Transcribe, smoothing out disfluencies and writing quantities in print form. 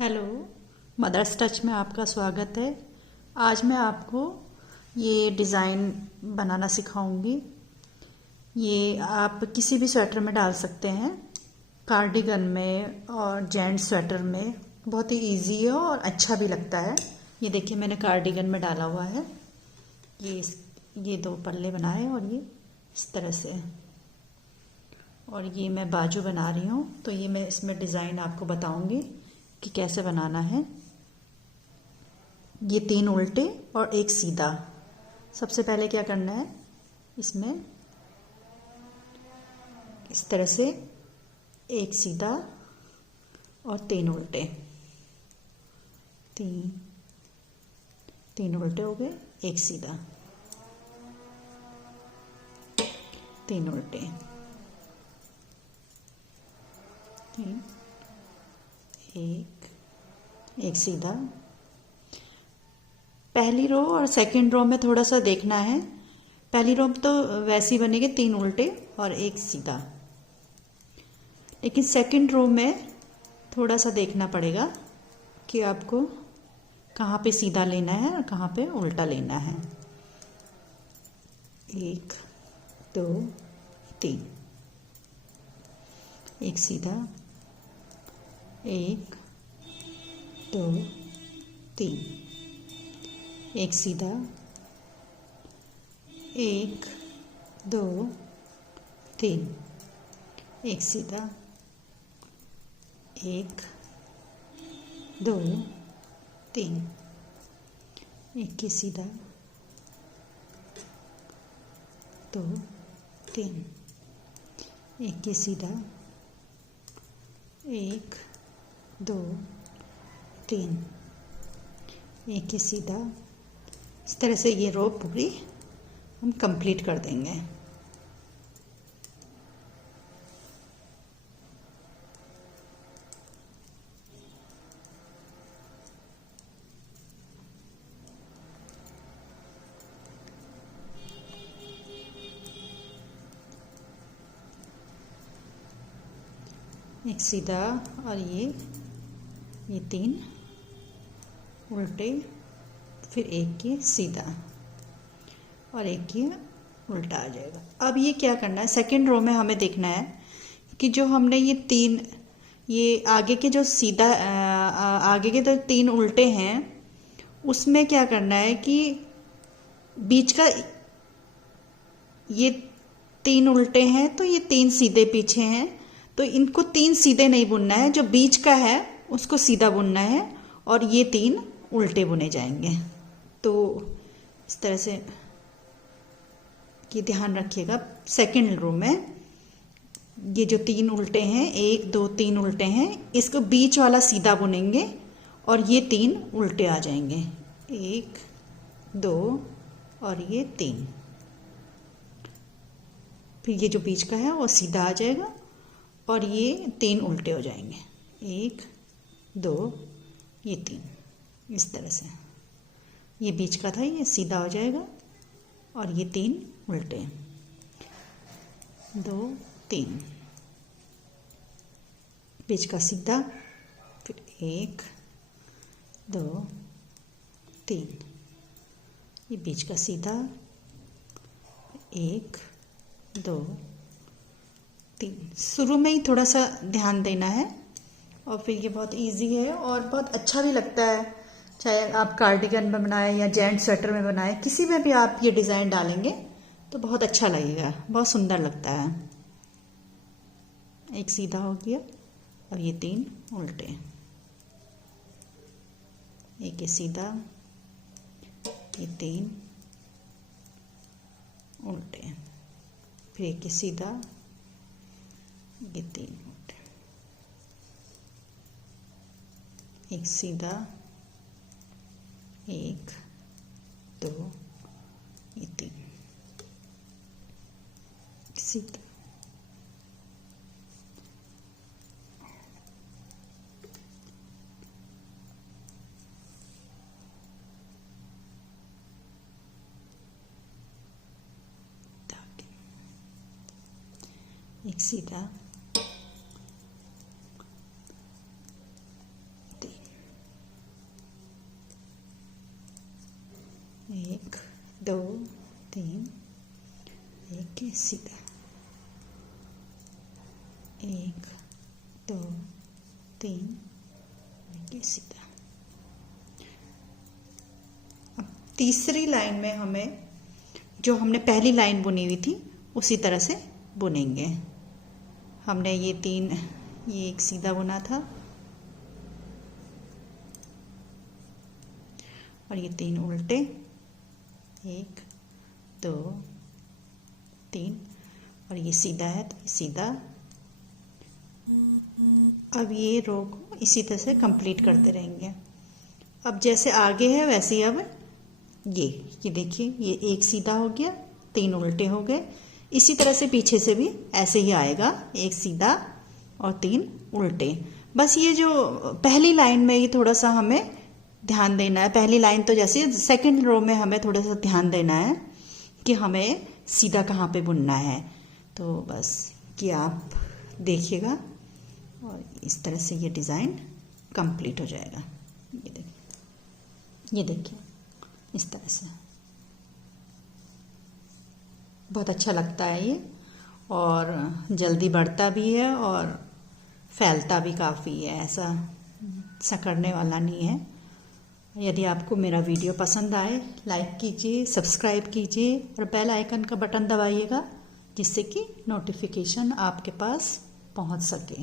Hello, mother's touch में आपका स्वागत है। आज मैं आपको ये डिज़ाइन बनाना सिखाऊंगी। ये आप किसी भी स्वेटर में डाल सकते हैं, कार्डिगन में और जेंट्स स्वेटर में। बहुत ही इजी है और अच्छा भी लगता है। ये देखिए, मैंने कार्डिगन में डाला हुआ है। ये दो पल्ले बनाए और ये इस तरह से, और ये मैं बाजू बना रही हूँ। तो ये मैं इसमें डिज़ाइन आपको बताऊंगी कि कैसे बनाना है। ये 3 उल्टे और एक सीधा। सबसे पहले क्या करना है, इसमें इस तरह से एक सीधा और 3 उल्टे। तीन उल्टे हो गए, एक सीधा, 3 उल्टे, एक सीधा। पहली रो और सेकंड रो में थोड़ा सा देखना है। पहली रो तो वैसी बनेगी 3 उल्टे और एक सीधा, लेकिन सेकंड रो में थोड़ा सा देखना पड़ेगा कि आपको कहाँ पे सीधा लेना है और कहाँ पे उल्टा लेना है। 1 2 3, एक सीधा, 1 2 3, एक सीधा, 1 2 3, एक सीधा, 1 2 3, एक सीधा, 2 3, एक सीधा, 1 2 3, एक सीधा। इस तरह से ये रो पूरी हम कंप्लीट कर देंगे। एक सीधा और ये 3 उल्टे, फिर एक ये सीधा और एक ये उल्टा आ जाएगा। अब ये क्या करना है, सेकंड रो में हमें देखना है कि जो हमने ये आगे के जो सीधा आगे के जो 3 उल्टे हैं, उसमें क्या करना है कि बीच का ये 3 उल्टे हैं तो ये 3 सीधे पीछे हैं, तो इनको 3 सीधे नहीं बुनना है। जो बीच का है उसको सीधा बुनना है और ये 3 उल्टे बुने जाएंगे। तो इस तरह से ये ध्यान रखिएगा। सेकंड रो में ये जो 3 उल्टे हैं, 1 2 3 उल्टे हैं, इसको बीच वाला सीधा बुनेंगे और ये 3 उल्टे आ जाएंगे, 1 2 और ये 3। फिर ये जो बीच का है वो सीधा आ जाएगा और ये 3 उल्टे हो जाएंगे, 1 2 ये 3। इस तरह से ये बीच का था, ये सीधा हो जाएगा और ये 3 उल्टे, 2 3, बीच का सीधा, फिर 1 2 3, ये बीच का सीधा, 1 2 3। शुरू में ही थोड़ा सा ध्यान देना है और फिर ये बहुत इजी है और बहुत अच्छा भी लगता है। चाहे आप कार्डिगन में बनाएं या जेंट्स स्वेटर में बनाएं, किसी में भी आप ये डिज़ाइन डालेंगे तो बहुत अच्छा लगेगा, बहुत सुंदर लगता है। एक सीधा हो गया और ये 3 उल्टे, एक ये सीधा, ये 3 उल्टे, फिर एक ये सीधा, ये 3 उल्टे, एक सीधा, 1 2 ये 3, सीधा, एक सीधा, 3। 2 3 एक सीधा, 1 2 3 एक सीधा। अब तीसरी लाइन में हमें जो हमने पहली लाइन बुनी हुई थी उसी तरह से बुनेंगे। हमने ये एक सीधा बुना था और ये 3 उल्टे, 1 2 3 और ये सीधा है तो सीधा। अब ये रो को इसी तरह से कंप्लीट करते रहेंगे। अब जैसे आगे है वैसे ही अब ये देखिए, ये एक सीधा हो गया, 3 उल्टे हो गए। इसी तरह से पीछे से भी ऐसे ही आएगा, एक सीधा और 3 उल्टे। बस ये जो पहली लाइन में ये थोड़ा सा हमें ध्यान देना है। पहली लाइन तो जैसे सेकंड रो में हमें थोड़ा सा ध्यान देना है कि हमें सीधा कहाँ पे बुनना है। तो बस कि आप देखिएगा और इस तरह से ये डिज़ाइन कंप्लीट हो जाएगा। ये देखिए इस तरह से बहुत अच्छा लगता है ये, और जल्दी बढ़ता भी है और फैलता भी काफ़ी है, ऐसा सकड़ने वाला नहीं है। यदि आपको मेरा वीडियो पसंद आए, लाइक कीजिए, सब्सक्राइब कीजिए और बेल आइकन का बटन दबाइएगा जिससे कि नोटिफिकेशन आपके पास पहुंच सके।